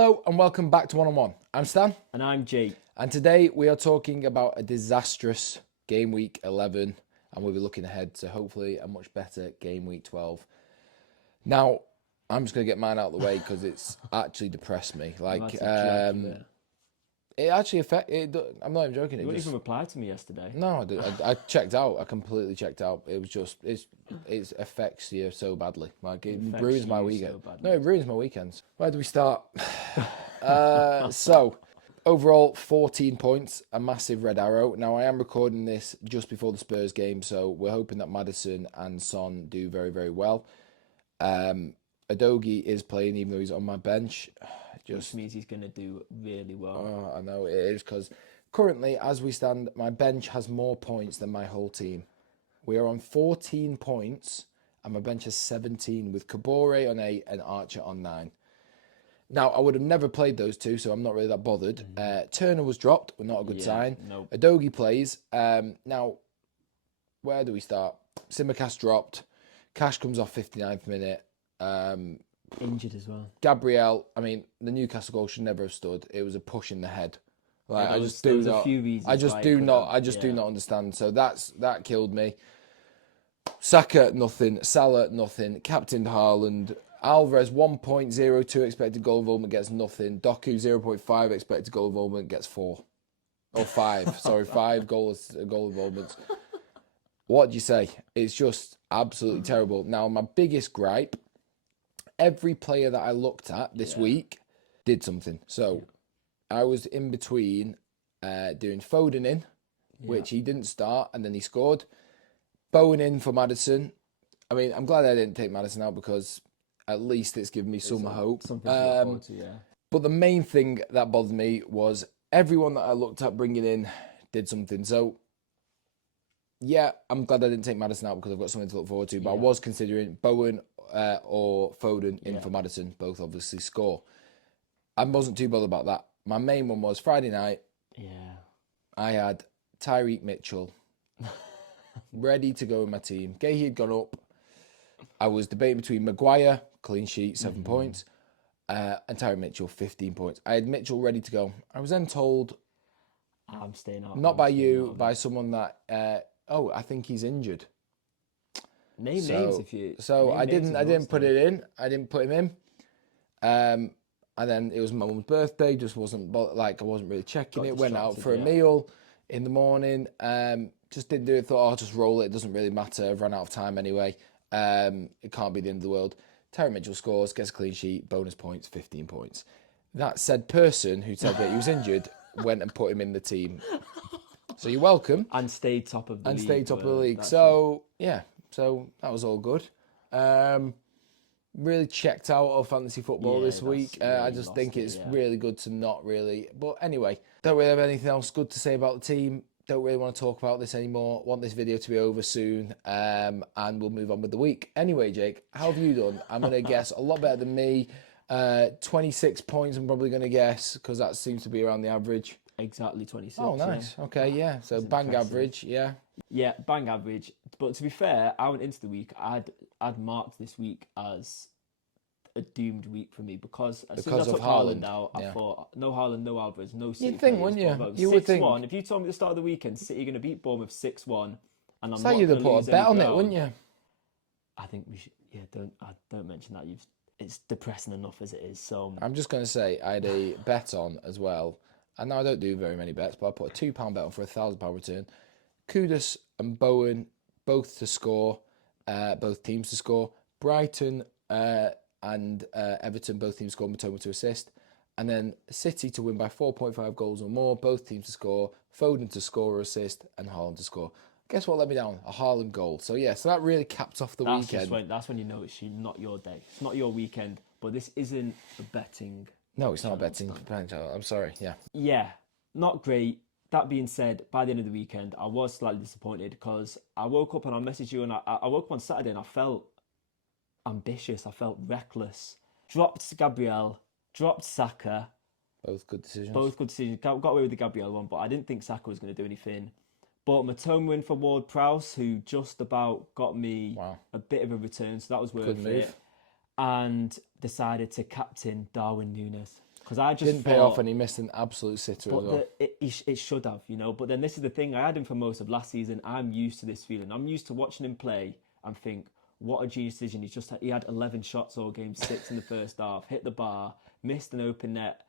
Hello and welcome back to One on One. I'm Stan. And I'm Jake. And today we are talking about a disastrous Game Week 11 and we'll be looking ahead to hopefully a much better Game Week 12. Now, I'm just going to get mine out of the way because it's actually depressed me. It actually affected. I'm not even joking. You wouldn't even reply to me yesterday. No, I checked out. I completely checked out. It was just it affects you so badly. Like it ruins my weekend. No, it ruins my weekends. Where do we start? So overall, 14 points, a massive red arrow. Now I am recording this just before the Spurs game, so we're hoping that Maddison and Son do very, very well. Adogi is playing even though he's on my bench. Which means he's going to do really well. Oh, I know it is because currently, as we stand, my bench has more points than my whole team. We are on 14 points and my bench has 17 with Kabore on 8 and Archer on 9. Now, I would have never played those two, so I'm not really that bothered. Turner was dropped, not a good sign. Nope. Adogi plays. Now, where do we start? Simicast dropped. Cash comes off 59th minute. Injured as well. Gabriel, I mean, the Newcastle goal should never have stood. It was a push in the head. Like Yeah, I just do not. I just do not understand. So that killed me. Saka nothing. Salah nothing. Captain Haaland. Alvarez 1.02 expected goal involvement gets nothing. Doku 0.5 expected goal involvement gets 4 or 5. Sorry, 5 goal involvements. What do you say? It's just absolutely terrible. Now my biggest gripe. Every player that I looked at this week did something. So I was in between doing Foden in, which he didn't start, and then he scored. Bowen in for Maddison. I mean, I'm glad I didn't take Maddison out because at least it's given me some hope. But the main thing that bothered me was everyone that I looked at bringing in did something. So, yeah, I'm glad I didn't take Maddison out because I've got something to look forward to. But I was considering Bowen or Foden in for Maddison. Both obviously score. I wasn't too bothered about that. My main one was Friday night. Yeah. I had Tyreek Mitchell ready to go in my team. Gahey had gone up. I was debating between Maguire, clean sheet, 7 points, and Tyreek Mitchell, 15 points. I had Mitchell ready to go. I was then told, I'm staying out. Not by you, by someone that, I think he's injured. Name names if you. So I didn't put it in. I didn't put him in. And then it was my mum's birthday. Just wasn't I wasn't really checking it. Went out for a meal in the morning. Just didn't do it. Thought I'll just roll it. It doesn't really matter. I've run out of time anyway. It can't be the end of the world. Tyreek Mitchell scores, gets a clean sheet, bonus points, 15 points. That said person who said that he was injured went and put him in the team. So you're welcome. And stayed top of the league. So yeah. So that was all good. Really checked out of fantasy football this week. Really I just think it's really good to not really. But anyway, don't really have anything else good to say about the team. Don't really want to talk about this anymore. Want this video to be over soon. And we'll move on with the week. Anyway, Jake, how have you done? I'm going to guess a lot better than me. 26 points I'm probably going to guess because that seems to be around the average. Exactly 26. Oh, nice. Yeah. Okay, yeah. So bang impressive. Average, yeah. Yeah, bang average. But to be fair, I went into the week. I'd marked this week as a doomed week for me because as soon as I took Haaland out, I thought no Haaland, no Alvarez, no City. You'd think, wouldn't you? You would think. 6-1. If you told me at the start of the weekend City are going to beat Bournemouth 6-1, and I'm not you'd have put a bet on it, wouldn't you? I think we should. Yeah, don't mention that. It's depressing enough as it is. So I'm just going to say I had a bet on as well. And now I don't do very many bets, but I put a £2 bet on for a £1,000 return. Kudus and Bowen both to score, both teams to score. Brighton and Everton, both teams score. Matoma to assist. And then City to win by 4.5 goals or more, both teams to score. Foden to score or assist, and Haaland to score. Guess what let me down? A Haaland goal. So yeah, so that really capped off the weekend. That's when you know it's not your day. It's not your weekend. But this isn't a betting. No, it's not a betting. I'm sorry. Yeah. Yeah, not great. That being said, by the end of the weekend, I was slightly disappointed because I woke up and I messaged you and I woke up on Saturday and I felt ambitious. I felt reckless. Dropped Gabriel, dropped Saka. Both good decisions. Got away with the Gabriel one, but I didn't think Saka was going to do anything. But Matoma win for Ward Prowse, who just about got me a bit of a return, so that was worth it. And decided to captain Darwin Núñez. because I just Didn't pay off, and he missed an absolute sitter as well. But it should have, you know. But then this is the thing: I had him for most of last season. I'm used to this feeling. I'm used to watching him play and think, what a genius decision! He had 11 shots all game, 6 in the first half, hit the bar, missed an open net.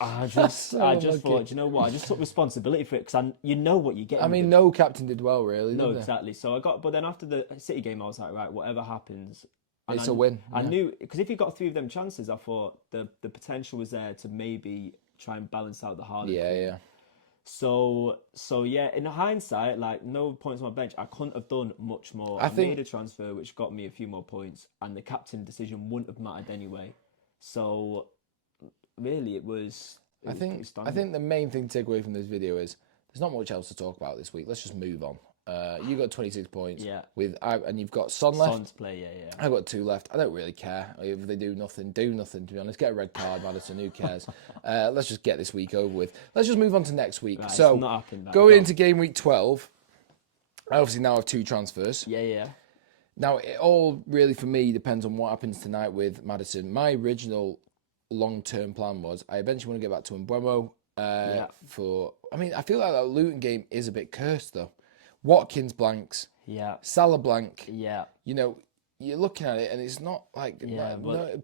I just thought, you know what? I just took responsibility for it because you know what you're getting. I mean, no captain did well, really. No, did exactly. So but then after the City game, I was like, right, whatever happens, it's a win. I knew, because if he got 3 of them chances, I thought the potential was there to maybe try and balance out the Haaland. Yeah. So yeah, in hindsight, like, no points on my bench. I couldn't have done much more. I made a transfer which got me a few more points, and the captain decision wouldn't have mattered anyway. So really, it was. I think the main thing to take away from this video is there's not much else to talk about this week. Let's just move on. You got 26 points. Yeah. And you've got Son left. Son to play, yeah. I got 2 left. I don't really care if they do nothing. To be honest. Get a red card, Maddison. Who cares? Let's just get this week over with. Let's just move on to next week. Right, so not happened, going into game week 12, I obviously now have 2 transfers. Yeah. Now it all really for me depends on what happens tonight with Maddison. My original long-term plan was I eventually want to get back to Mbeumo. I feel like that Luton game is a bit cursed though. Watkins blanks. Yeah. Salah blank. Yeah. You know, you're looking at it and it's not like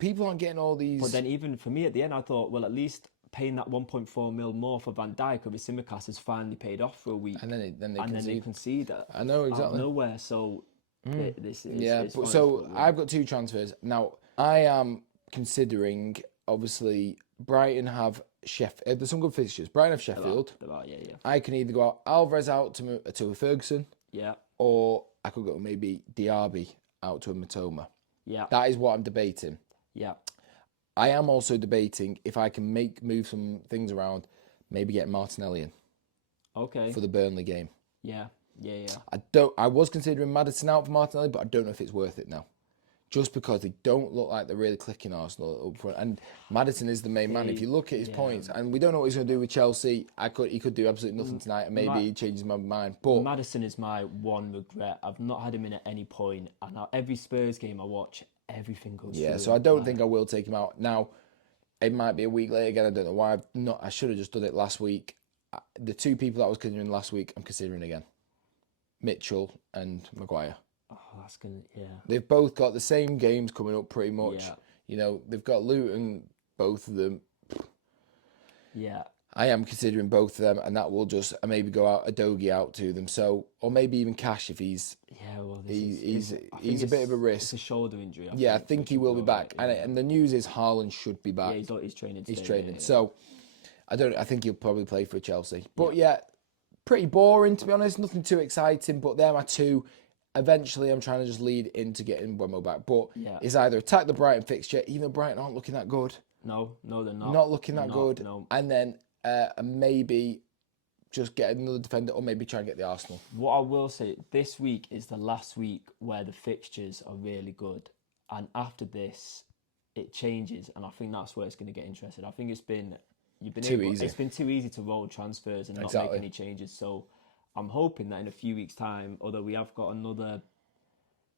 people aren't getting all these. But then even for me at the end, I thought, well, at least paying that 1.4 mil more for Van Dijk over Tsimikas has finally paid off for a week. And then they concede it. I know exactly. Out of nowhere. So this is I've got 2 transfers now. I am considering, obviously, Brighton have Sheffield. There's some good fixtures. Brighton have Sheffield. Yeah. I can either go out Alvarez out to a Ferguson. Yeah. Or I could go maybe Diaby out to a Matoma. Yeah. That is what I'm debating. Yeah. I am also debating if I can move some things around, maybe get Martinelli in. Okay. For the Burnley game. Yeah. I was considering Maddison out for Martinelli, but I don't know if it's worth it now. Just because they don't look like they're really clicking Arsenal up front. And Maddison is the main man. If you look at his points, and we don't know what he's going to do with Chelsea, he could do absolutely nothing tonight, and maybe he changes my mind. But Maddison is my one regret. I've not had him in at any point, and now every Spurs game I watch, everything goes through. So I don't think I will take him out. Now, it might be a week later again. I don't know why. I should have just done it last week. The 2 people that I was considering last week, I'm considering again. Mitchell and Maguire. Oh, that's gonna, yeah. They've both got the same games coming up pretty much. Yeah. You know, they've got Luton, both of them. Yeah. I am considering both of them, and that will just maybe go out Adogi out to them. So, or maybe even Cash if he's. Yeah, well, he's a bit of a risk. It's a shoulder injury. I think he will be back, and the news is Haaland should be back. Yeah, he's training. He's training. Yeah. So, I think he'll probably play for Chelsea. But pretty boring to be honest. Nothing too exciting. But they're my 2. Eventually, I'm trying to just lead into getting Mbeumo back. But it's either attack the Brighton fixture, even though Brighton aren't looking that good. No, they're not. Not looking that good. No. And then maybe just get another defender, or maybe try and get the Arsenal. What I will say, this week is the last week where the fixtures are really good. And after this, it changes. And I think that's where it's going to get interesting. I think it's been too easy to roll transfers and not make any changes. So I'm hoping that in a few weeks' time, although we have got another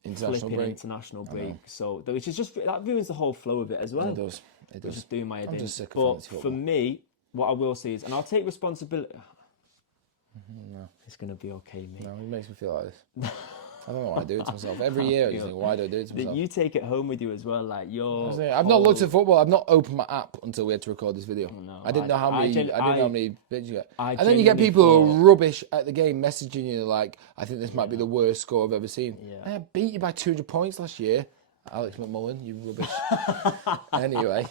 international break, so which is just that ruins the whole flow of it as well. It does. Just doing my I'm just sick of but fantasy football. For me, what I will say is, and I'll take responsibility. No, it's gonna be okay, mate. No, it makes me feel like this. I don't know why I do it to myself. Every year I just think, why do I do it to myself? You take it home with you as well, like I've not looked at football. I've not opened my app until we had to record this video. No, I didn't know how many. I didn't know how many bits you get. And then you get genuinely people who are rubbish at the game messaging you like, "I think this might be the worst score I've ever seen." Yeah. I beat you by 200 points last year, Alex McMullen. You rubbish. Anyway,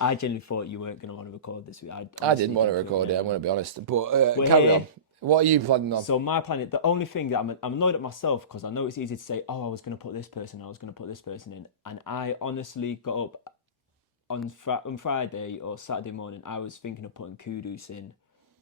I genuinely thought you weren't going to want to record this week. I didn't want to record it. I'm going to be honest. But carry on. What are you planning on? So my plan, the only thing that I'm annoyed at myself because I know it's easy to say, oh, I was going to put this person, I was going to put this person in. And I honestly got up on Friday or Saturday morning, I was thinking of putting Kudus in.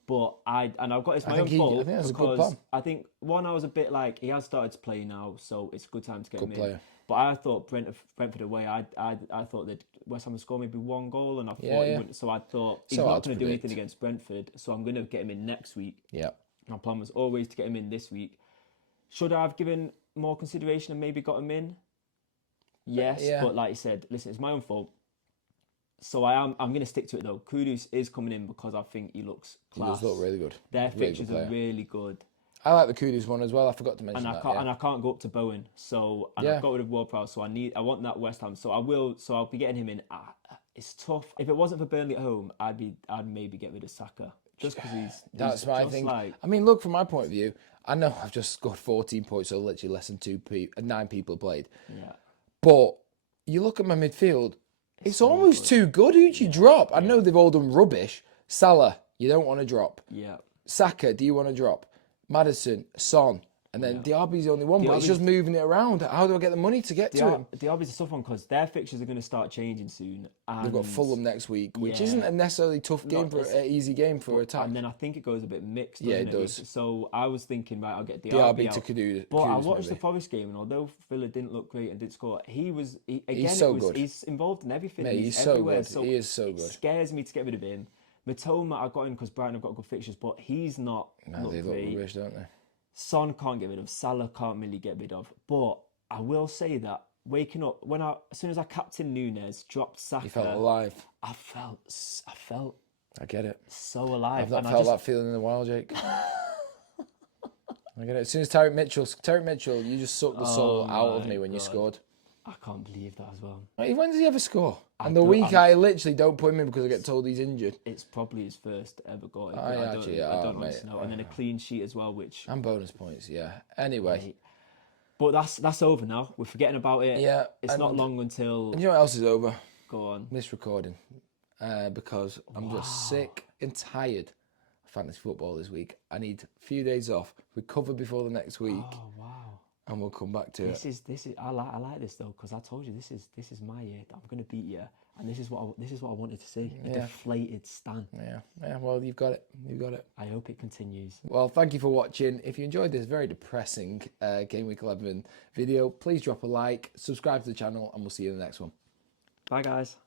But I've got it's my own fault. I think that's a good plan. I think, I was a bit like, he has started to play now, so it's a good time to get him in. Player. But I thought Brentford away, I thought that West Ham would score maybe 1 goal, and I thought he wouldn't. So I thought he's not going to do anything against Brentford, so I'm going to get him in next week. Yeah. My plan was always to get him in this week. Should I have given more consideration and maybe got him in? Yes, but like you said, listen, it's my own fault. So I'm going to stick to it though. Kudus is coming in because I think he looks class. He does look really good. Their Really fixtures good are player. really good. I like the Kudus one as well. I forgot to mention that. And I can't go up to Bowen. So I've got rid of Ward-Prowse. So I want that West Ham. So I will. So I'll be getting him in. It's tough. If it wasn't for Burnley at home, I'd maybe get rid of Saka just because That's he's my just thing. like. I mean, look, from my point of view, I know I've just scored 14 points, so literally less than 9 people played. Yeah. But you look at my midfield, it's almost too good. Who'd you drop? I know they've all done rubbish. Salah, you don't want to drop. Yeah. Saka, do you want to drop? Madison, Son. And then Diaby's the only one, but it's just moving it around. How do I get the money to get to him? Diaby's a tough one because their fixtures are going to start changing soon. And They've got Fulham next week, which isn't a necessarily tough game for an easy game for attack. And then I think it goes a bit mixed. Yeah, it it does. So I was thinking, right, I'll get Diaby out. to Kudus. But I watched the Forest game, and although Villa didn't look great and didn't score, he's so good. He's involved in everything. Mate, he's so everywhere. good. He is so good. It scares me to get rid of him. Matoma, I got him because Brighton have got good fixtures, but he's not. No, they look rubbish, don't they? Son can't get rid of. Salah can't really get rid of. But I will say that waking up as soon as I captain Nunes, dropped Saka, You felt alive. I felt. I get it. So alive. I've not felt that feeling in a while, Jake. I get it. As soon as Tyrick Mitchell, you just sucked the soul out of me when you scored. I can't believe that as well. When does he ever score? And the week I literally don't put him in because I get told he's injured. It's probably his first ever goal. I don't know. And then a clean sheet as well, which. And bonus points, yeah. Anyway. But that's over now. We're forgetting about it. Yeah. It's not long until. And you know what else is over? Go on. This recording. Because I'm just sick and tired of fantasy football this week. I need a few days off, recover before the next week. Oh wow. And we'll come back to this is I like this though because I told you this is my year. I'm gonna beat you, and this is what I wanted to see. A deflated Stan. Yeah. Well, you've got it. I hope it continues. Well, thank you for watching. If you enjoyed this very depressing Game Week 11 video, please drop a like, subscribe to the channel, and we'll see you in the next one. Bye, guys.